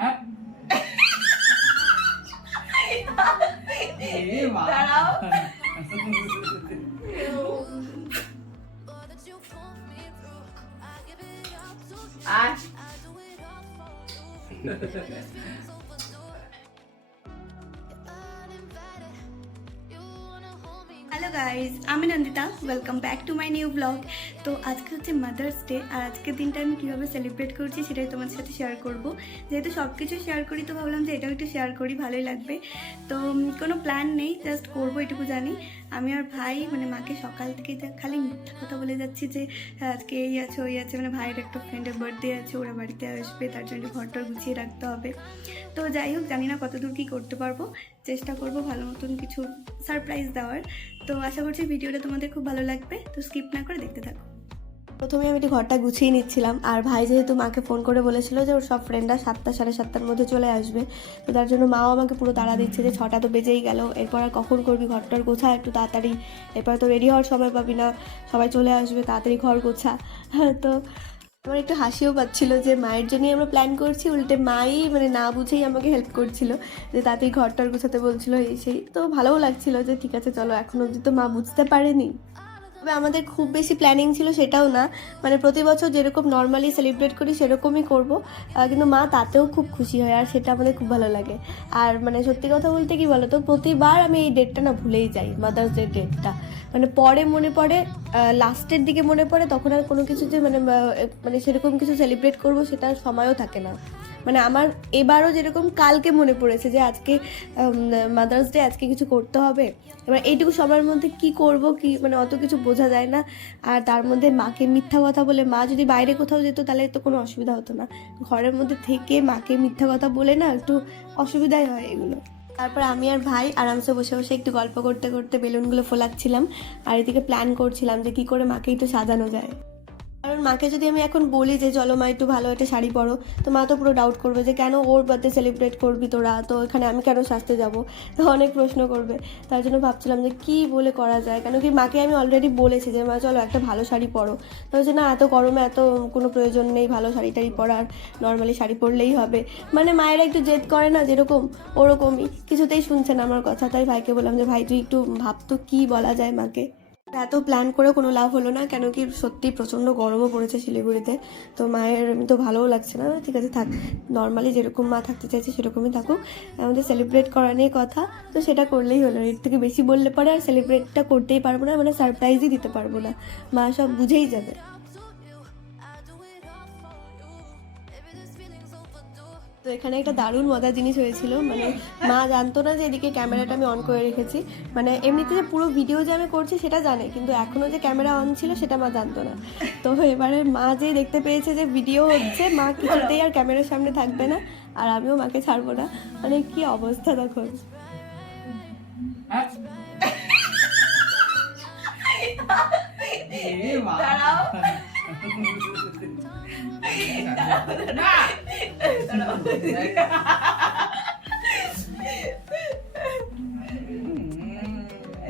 হ্যাঁ দাঁড়াও। আয়। হ্যালো গাইজ, আমি Nandita. Welcome back to my new blog. তো আজকে হচ্ছে মাদার্স ডে, আর আজকের দিনটা আমি কীভাবে সেলিব্রেট করছি সেটাই তোমাদের সাথে শেয়ার করব। যেহেতু সব কিছু শেয়ার করি তো ভাবলাম যে এটাও একটু শেয়ার করি, ভালোই লাগবে। তো কোনো প্ল্যান নেই, জাস্ট করবো এটুকু জানি। আমি আর ভাই মানে মাকে সকাল থেকে খালি মিথ্যা কথা বলে যাচ্ছি যে আজকে এই আছে ওই আছে, মানে ভাইয়ের একটা ফ্রেন্ডের বার্থডে আছে, ওরা বাড়িতে আসবে, তার জন্য ঘরটা গুছিয়ে রাখতে হবে। তো যাই হোক, জানি না কতদূর কী করতে পারবো, চেষ্টা করব ভালো মতন কিছু সারপ্রাইজ দেওয়ার। তো আশা করছি ভিডিওটা তোমাদের খুব ভালো লাগবে, তো স্কিপ না করে দেখতে থাকো। প্রথমে আমি একটু ঘরটা গুছিয়ে নিচ্ছিলাম, আর ভাই যেহেতু মাকে ফোন করে বলেছিল যে ওর সব ফ্রেন্ডরা 7টা সাড়ে 7টার মধ্যে চলে আসবে, তো তার জন্য মাও আমাকে পুরো তাড়া দিচ্ছে যে 6টা তো বেজেই গেল, এরপর আর কখন করবি, ঘরটার গোছা একটু তাড়াতাড়ি, এরপর তো রেডি হওয়ার সময় পাবি না, সবাই চলে আসবে, তাড়াতাড়ি ঘর গোছা। তো আমার একটু হাসিও পাচ্ছিল যে মায়ের জন্যই আমরা প্ল্যান করছি, উল্টে মাই মানে না বুঝেই আমাকে হেল্প করছিল, যে তাড়াতাড়ি ঘরটার গোছাতে বলছিল এই সেই। তো ভালোও লাগছিল যে ঠিক আছে চলো, এখন অবধি তো মা বুঝতে পারেনি। তবে আমাদের খুব বেশি প্ল্যানিং ছিল সেটাও না, মানে প্রতি বছর যেরকম নর্মালি সেলিব্রেট করি সেরকমই করব, কিন্তু মা তাতেও খুব খুশি হয়, আর সেটা আমাদের খুব ভালো লাগে। আর মানে সত্যি কথা বলতে কি বলো তো, প্রতিবার আমি এই ডেটটা না ভুলেই যাই, মাদার্স ডে ডেটটা। মানে পরে মনে পড়ে, লাস্টের দিকে মনে পড়ে, তখন আর কোনো কিছু যে মানে সেরকম কিছু সেলিব্রেট করব সেটার সময়ও থাকে না। মানে আমার এবারও যেরকম কালকে মনে পড়েছে যে আজকে মাদার্স ডে, আজকে কিছু করতে হবে। এবার এইটুকু সময়ের মধ্যে কি করব কি মানে অত কিছু বোঝা যায় না। আর তার মধ্যে মাকে মিথ্যা কথা বলে, মা যদি বাইরে কোথাও যেত তাহলে তো কোনো অসুবিধা হতো না, ঘরের মধ্যে থেকে মাকে মিথ্যা কথা বলে না একটু অসুবিধাই হয় এগুলো। তারপর আমি আর ভাই আরামসে বসে বসে একটু গল্প করতে করতে বেলুনগুলো ফোলাচ্ছিলাম, আর এদিকে প্ল্যান করছিলাম যে কী করে মাকে একটু সাজানো যায়। কারণ মাকে যদি আমি এখন বলি যে চলো মা একটু ভালো একটা শাড়ি পরো, তো মা তো পুরো ডাউট করবে যে কেন ওর বার্থডে সেলিব্রেট করবি তোরা, তো এখানে আমি কেন সাজতে যাব, তো অনেক প্রশ্ন করবে। তার জন্য ভাবছিলাম যে কি বলে করা যায়, কেন কি মাকে আমি অলরেডি বলেছি যে মা চলো একটা ভালো শাড়ি পরো, তো হচ্ছে না এত গরমে এত কোনো প্রয়োজন নেই ভালো শাড়ি টাড়ি পরার, নর্মালি শাড়ি পরলেই হবে। মানে মায়েরা একটু জেদ করে না যেরকম, ওরকমই কিছুতেই শুনছে না আমার কথা। তাই ভাইকে বললাম যে ভাই তুই একটু ভাবতো কি বলা যায় মাকে। এত প্ল্যান করে কোনো লাভ হলো না, কেন কি সত্যি প্রচণ্ড গরমও পড়েছে শিলিগুড়িতে। তো মায়ের তো ভালোও লাগছে না, ঠিক আছে থাক, নর্মালি যেরকম মা থাকতে চাইছে সেরকমই থাকুক, আমাদের সেলিব্রেট করা নিয়ে কথা, তো সেটা করলেই হলো। এর থেকে বেশি বললে পরে আর সেলিব্রেটটা করতেই পারবো না, মানে সারপ্রাইজই দিতে পারবো না, মা সব বুঝেই যাবে। তো এখানে একটা দারুণ মজার জিনিস হয়েছিল, মানে মা জানতো না যে এদিকে ক্যামেরাটা আমি অন করে রেখেছি। মানে এমনিতে যে পুরো ভিডিও যে আমি করছি সেটা জানে, কিন্তু এখনও যে ক্যামেরা অন ছিল সেটা মা জানতো না। তো এবারে মা যে দেখতে পেয়েছে যে ভিডিও হচ্ছে, মা কিছুতেই আর ক্যামেরার সামনে থাকবে না, আর আমিও মাকে ছাড়বো না। মানে কি অবস্থা তখন। দাঁড়াও।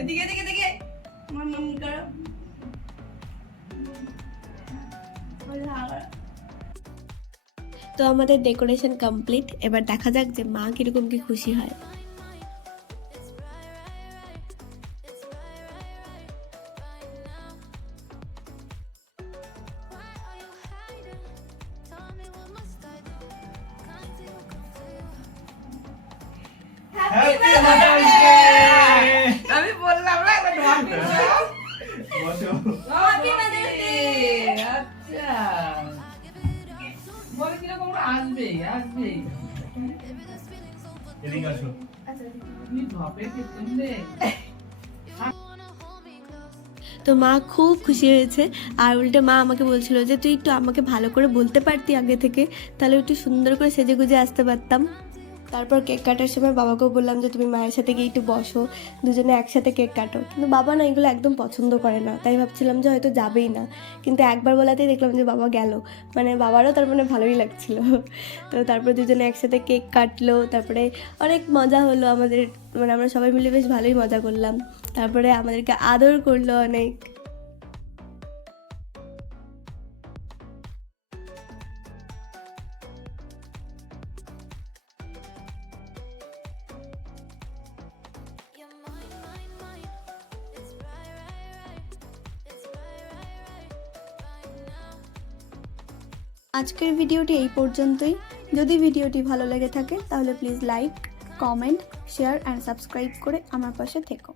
এদিকে এদিকে এদিকে মাম্মাম করো। তো আমাদের ডেকোরেশন কমপ্লিট, এবার দেখা যাক যে মা কিরকম কি খুশি হয়। Happy mother's day. আমি বললাম না একটা ঢোল বসো। Happy mother's day. আচ্ছা বলে কিরকম আসবে আসবে এদিকে আসো। তুমি ভাবে কি শুনলে। তো মা খুব খুশি হয়েছে, আর উল্টে মা আমাকে বলছিল যে তুই একটু আমাকে ভালো করে বলতে পারতি আগে থেকে, তাহলে একটু সুন্দর করে সেজে গুজে আসতে পারতাম। তারপর কেক কাটার সময় বাবাকেও বললাম যে তুমি মায়ের সাথে গিয়ে একটু বসো, দুজনে একসাথে কেক কাটো, কিন্তু বাবা না এগুলো একদম পছন্দ করে না, তাই ভাবছিলাম যে হয়তো যাবেই না। কিন্তু একবার বলাতেই দেখলাম যে বাবা গেল, মানে বাবারও তার মানে ভালোই লাগছিল। তো তারপরে দুজনে একসাথে কেক কাটলো, তারপরে অনেক মজা হলো আমাদের, মানে আমরা সবাই মিলে বেশ ভালোই মজা করলাম। তারপরে আমাদেরকে আদর করলো অনেক। আজকের ভিডিওটি এই পর্যন্তই। যদি ভিডিওটি ভালো লেগে থাকে তাহলে please like, comment, share and subscribe করে আমার পাশে থেকো।